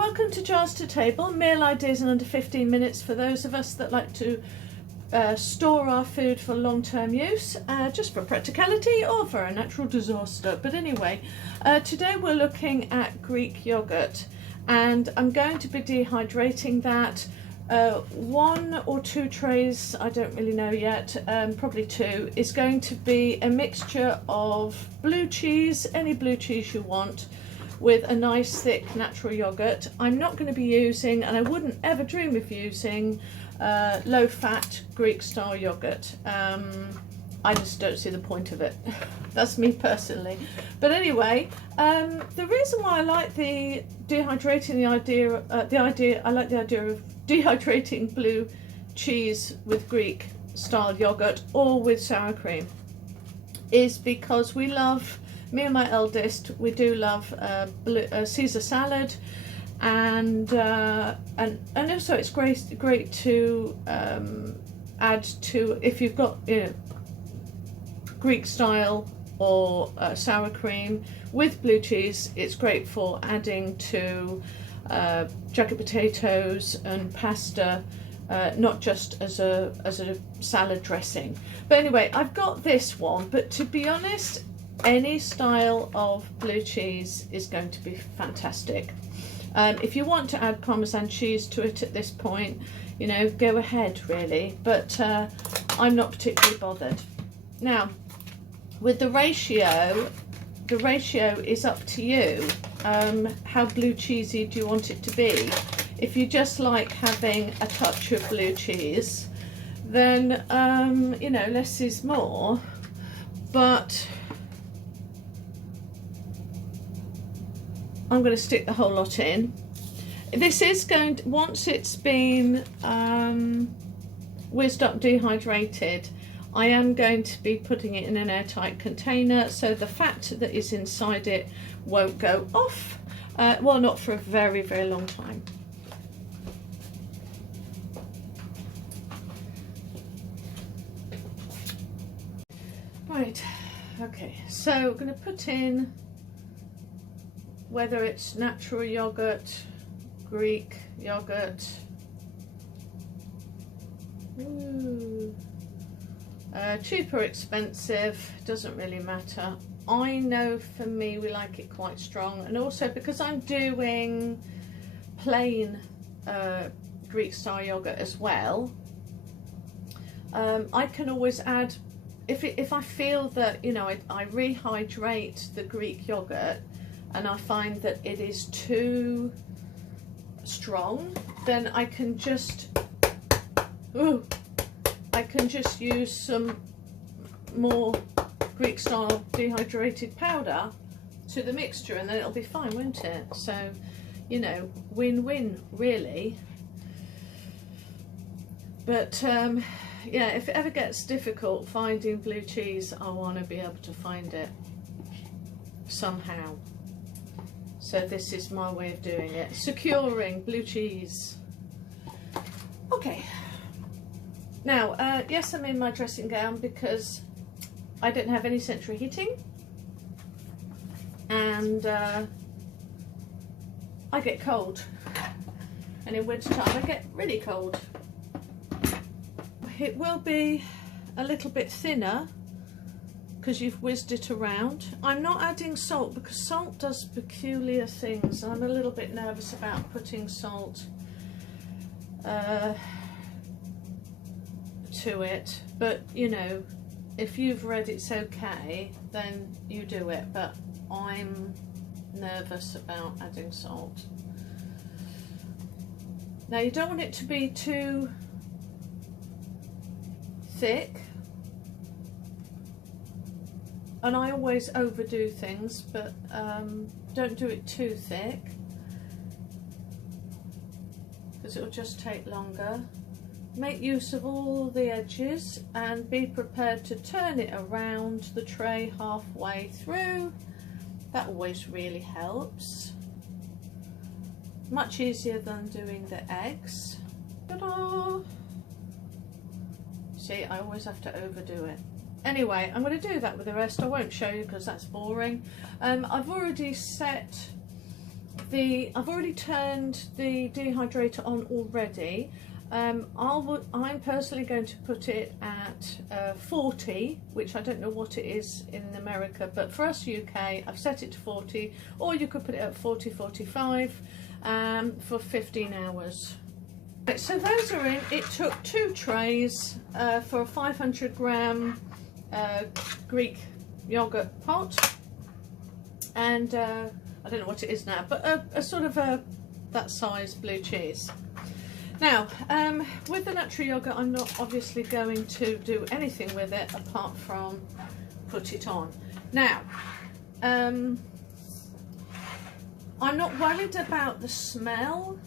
welcome to Jars to Table, meal ideas in under 15 minutes for those of us that like to store our food for long-term use, just for practicality or for a natural disaster. But anyway, today we're looking at Greek yogurt, and I'm going to be dehydrating that. 1 or 2 trays, I don't really know yet, probably 2, is going to be a mixture of blue cheese, any blue cheese you want, with a nice thick natural yogurt. I'm not going to be using, and I wouldn't ever dream of using, low fat Greek style yogurt. I just don't see the point of it. That's me personally. But anyway, the reason why I like the dehydrating, I like the idea of dehydrating blue cheese with Greek style yogurt or with sour cream, is because we love, me and my eldest, we do love Caesar salad, and also it's great to add to, if you've got, you know, Greek style or sour cream with blue cheese. It's great for adding to jacket potatoes and pasta, not just as a salad dressing. But anyway, I've got this one, but to be honest, any style of blue cheese is going to be fantastic. If you want to add Parmesan cheese to it at this point, you know, go ahead really, but I'm not particularly bothered. Now, with the ratio is up to you. How blue cheesy do you want it to be? If you just like having a touch of blue cheese, then you know, less is more. But I'm going to stick the whole lot in. This is going to, once it's been whizzed up, dehydrated, I am going to be putting it in an airtight container so the fat that is inside it won't go off, well, not for a very, very long time. Right, okay, so we're going to put in, whether it's natural yogurt, Greek yogurt, cheap or expensive, doesn't really matter. I know for me we like it quite strong, and also because I'm doing plain Greek style yogurt as well, I can always add, if I feel that, you know, I rehydrate the Greek yogurt and I find that it is too strong, then I can just use some more Greek style dehydrated powder to the mixture, and then it'll be fine, won't it? So, you know, win-win really. But yeah, if it ever gets difficult finding blue cheese, I want to be able to find it somehow. So this is my way of doing it, securing blue cheese. Okay. Now, yes, I'm in my dressing gown because I don't have any central heating, and I get cold, and in winter time I get really cold. It will be a little bit thinner because you've whizzed it around. I'm not adding salt because salt does peculiar things, and I'm a little bit nervous about putting salt to it, but you know, if you've read it's okay, then you do it, but I'm nervous about adding salt. Now, you don't want it to be too thick, and I always overdo things, but don't do it too thick because it'll just take longer. Make use of all the edges and be prepared to turn it around the tray halfway through. That always really helps. Much easier than doing the eggs. Ta-da! See, I always have to overdo it. Anyway, I'm going to do that with the rest. I won't show you because that's boring. I've already set I've already turned the dehydrator on already. I'm personally going to put it at 40, which I don't know what it is in America, but for us UK, I've set it to 40, or you could put it at 40, 45 for 15 hours. Right, so those are in. It took 2 trays for a 500 gram Greek yogurt pot, and I don't know what it is now, but a sort of that size blue cheese. Now, with the natural yogurt, I'm not obviously going to do anything with it apart from put it on. Now, I'm not worried about the smell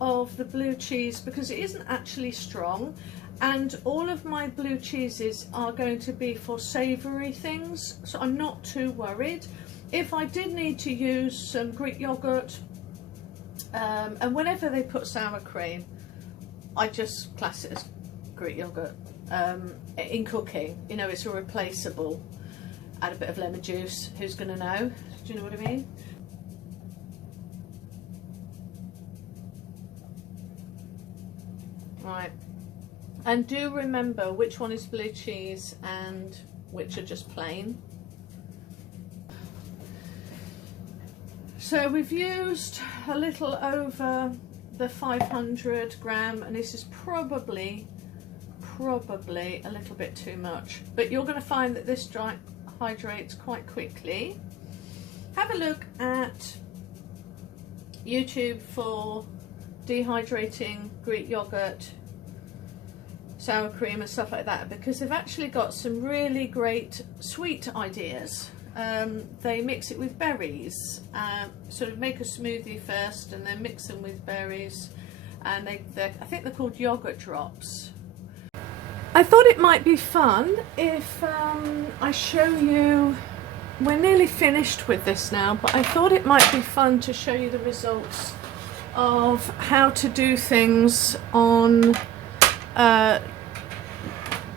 of the blue cheese because it isn't actually strong, and all of my blue cheeses are going to be for savoury things, so I'm not too worried. If I did need to use some Greek yogurt, and whenever they put sour cream, I just class it as Greek yogurt in cooking. You know, it's a replaceable. Add a bit of lemon juice, who's going to know? Do you know what I mean? Right, and do remember which one is blue cheese and which are just plain. So we've used a little over the 500 gram, and this is probably a little bit too much, but you're going to find that this hydrates quite quickly. Have a look at YouTube for dehydrating Greek yogurt, sour cream and stuff like that, because they've actually got some really great sweet ideas. They mix it with berries, sort of make a smoothie first and then mix them with berries, and I think they're called yogurt drops. I thought it might be fun if I show you, we're nearly finished with this now, but I thought it might be fun to show you the results of how to do things on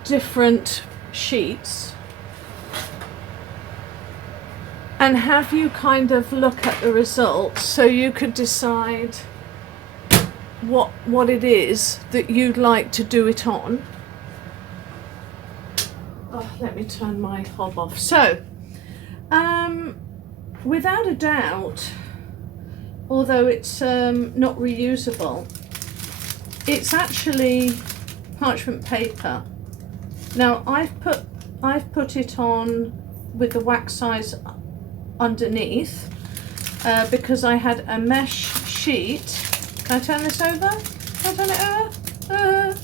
different sheets, and have you kind of look at the results so you could decide what it is that you'd like to do it on. Oh, let me turn my hob off. So without a doubt, although it's not reusable, it's actually parchment paper. Now I've put it on with the wax size underneath because I had a mesh sheet. Can I turn this over? Can I turn it over?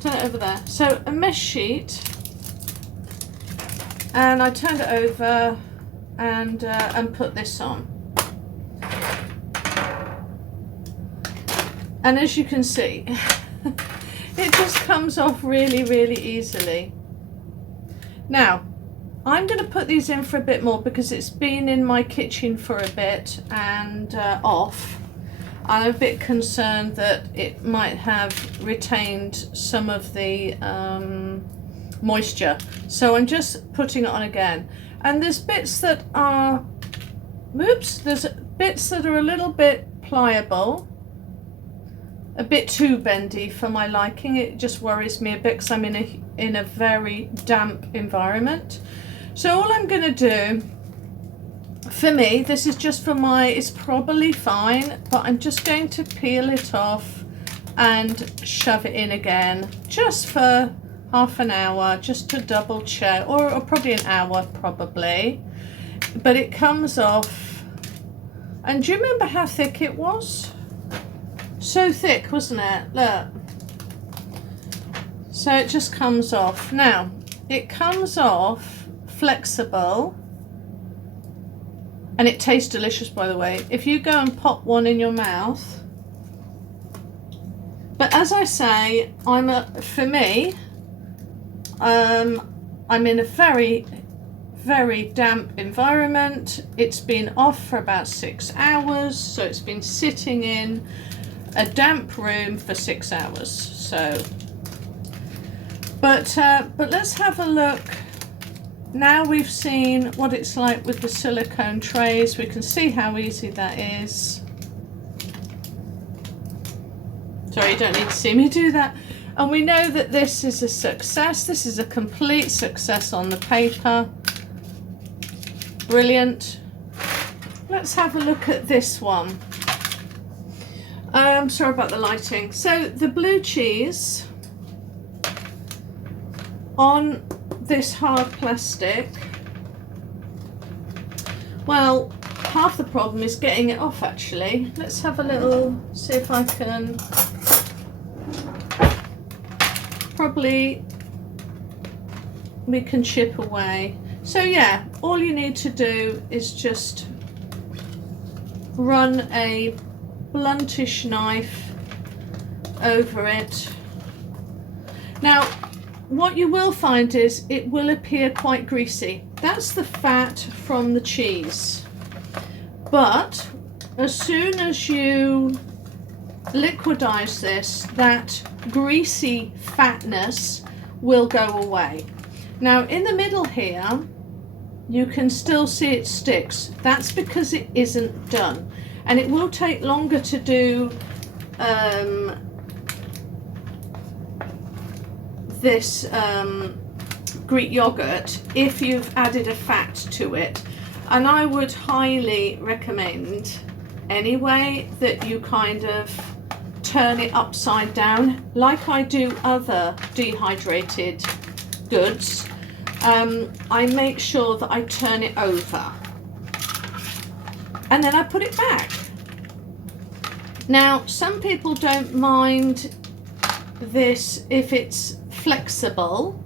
Turn it over there. So a mesh sheet, and I turned it over and put this on. And as you can see, it just comes off really, really easily. Now, I'm going to put these in for a bit more because it's been in my kitchen for a bit and off. I'm a bit concerned that it might have retained some of the moisture. So I'm just putting it on again. And there's bits that are, there's bits that are a little bit pliable. A bit too bendy for my liking. It just worries me a bit because I'm in a very damp environment. So all I'm going to do, for me, this is just for it's probably fine, but I'm just going to peel it off and shove it in again, just for half an hour, just to double check, or probably an hour probably. But it comes off, and do you remember how thick it was? So thick, wasn't it? Look. So it just comes off. Now, it comes off flexible, and it tastes delicious, by the way. If you go and pop one in your mouth. But as I say, for me, I'm in a very, very damp environment. It's been off for about 6 hours, so it's been sitting in a damp room for 6 hours. So but let's have a look now we've seen what it's like with the silicone trays. We can see how easy that is. Sorry, you don't need to see me do that. And we know that this is a success. This is a complete success on the paper. Brilliant. Let's have a look at this one. Sorry about the lighting. So the blue cheese on this hard plastic, well, half the problem is getting it off actually. Let's have a little, see if I can, probably we can chip away. So yeah, all you need to do is just run a bluntish knife over it. Now what you will find is it will appear quite greasy. That's the fat from the cheese. But as soon as you liquidize this, that greasy fatness will go away. Now in the middle here, you can still see it sticks. That's because it isn't done. And it will take longer to do this Greek yogurt if you've added a fat to it. And I would highly recommend anyway that you kind of turn it upside down like I do other dehydrated goods. I make sure that I turn it over and then I put it back. Now some people don't mind this if it's flexible.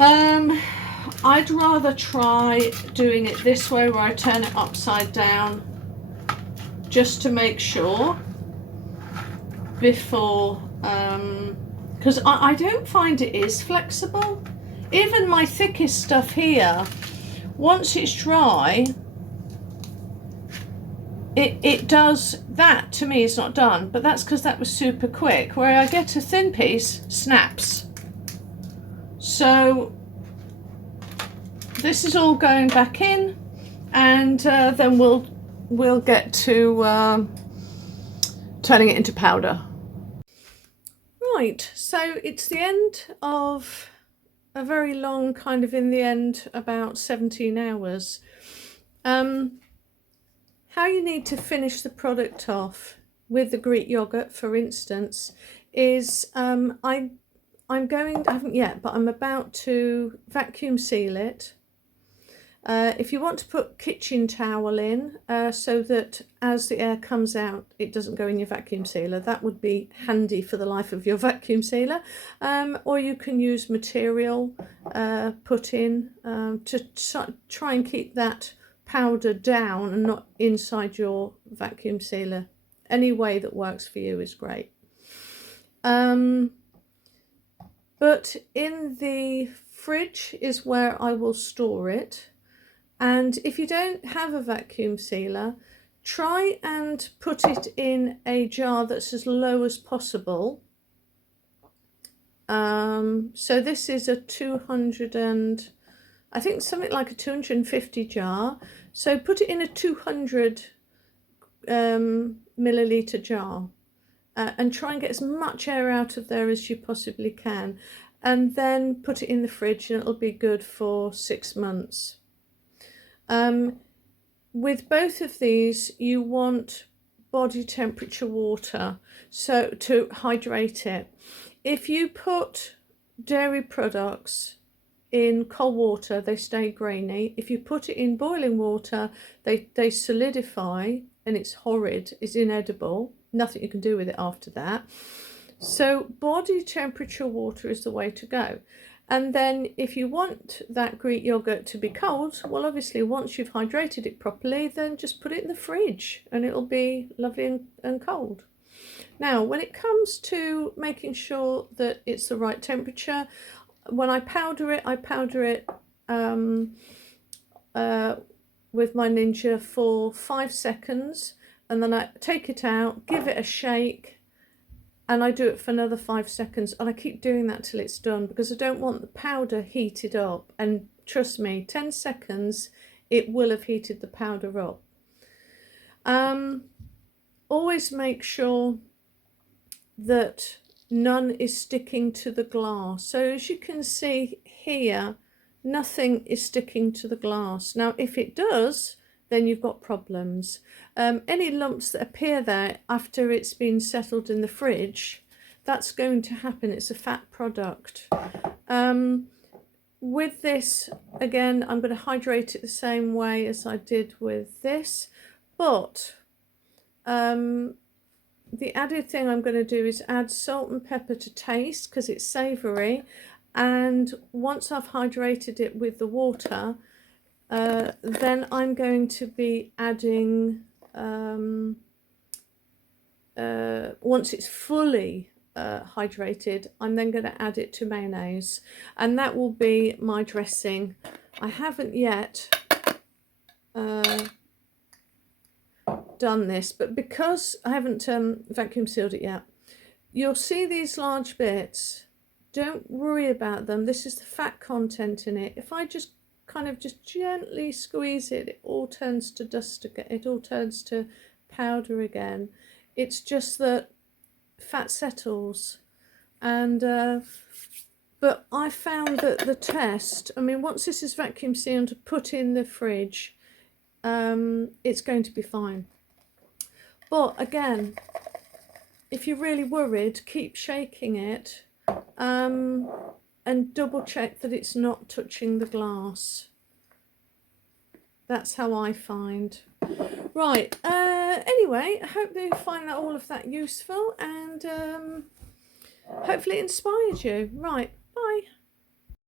I'd rather try doing it this way where I turn it upside down just to make sure before, because I don't find it is flexible. Even my thickest stuff here, once it's dry, it does that. To me, it's not done, but that's because that was super quick. Where I get a thin piece, snaps. So this is all going back in, and then we'll get to turning it into powder. Right, so it's the end of a very long, kind of in the end, about 17 hours. How you need to finish the product off with the Greek yogurt, for instance, is I haven't yet, but I'm about to vacuum seal it. If you want to put kitchen towel in so that as the air comes out it doesn't go in your vacuum sealer, that would be handy for the life of your vacuum sealer. Or you can use material put in to try and keep that powder down and not inside your vacuum sealer. Any way that works for you is great. But in the fridge is where I will store it. And if you don't have a vacuum sealer, try and put it in a jar that's as low as possible. So this is a 200 and I think something like a 250 jar. So put it in a 200 milliliter jar. And try and get as much air out of there as you possibly can, and then put it in the fridge and it'll be good for 6 months. With both of these you want body temperature water, so to hydrate it. If you put dairy products in cold water they stay grainy. If you put it in boiling water they solidify and it's horrid, it's inedible. Nothing you can do with it after that. So body temperature water is the way to go. And then if you want that Greek yogurt to be cold, well obviously once you've hydrated it properly, then just put it in the fridge and it'll be lovely and cold. Now when it comes to making sure that it's the right temperature, when I powder it with my Ninja for 5 seconds, and then I take it out, give it a shake, and I do it for another 5 seconds, and I keep doing that till it's done because I don't want the powder heated up, and trust me, 10 seconds it will have heated the powder up. Always make sure that none is sticking to the glass. So as you can see here, nothing is sticking to the glass. Now if it does, then you've got problems. Any lumps that appear there after it's been settled in the fridge, that's going to happen. It's a fat product. With this, again, I'm going to hydrate it the same way as I did with this, but the added thing I'm going to do is add salt and pepper to taste because it's savoury, and once I've hydrated it with the water, then I'm going to be adding, once it's fully hydrated, I'm then going to add it to mayonnaise, and that will be my dressing. I haven't yet done this, but because I haven't vacuum sealed it yet, you'll see these large bits. Don't worry about them. This is the fat content in it. If I just kind of just gently squeeze it, it all turns to dust again. It all turns to powder again. It's just that fat settles, and but I found that the test, I mean, once this is vacuum sealed, put in the fridge, it's going to be fine. But again, if you're really worried, keep shaking it, and double check that it's not touching the glass. That's how I find. Right, anyway, I hope you find that all of that useful, and hopefully it inspired you. Right, bye.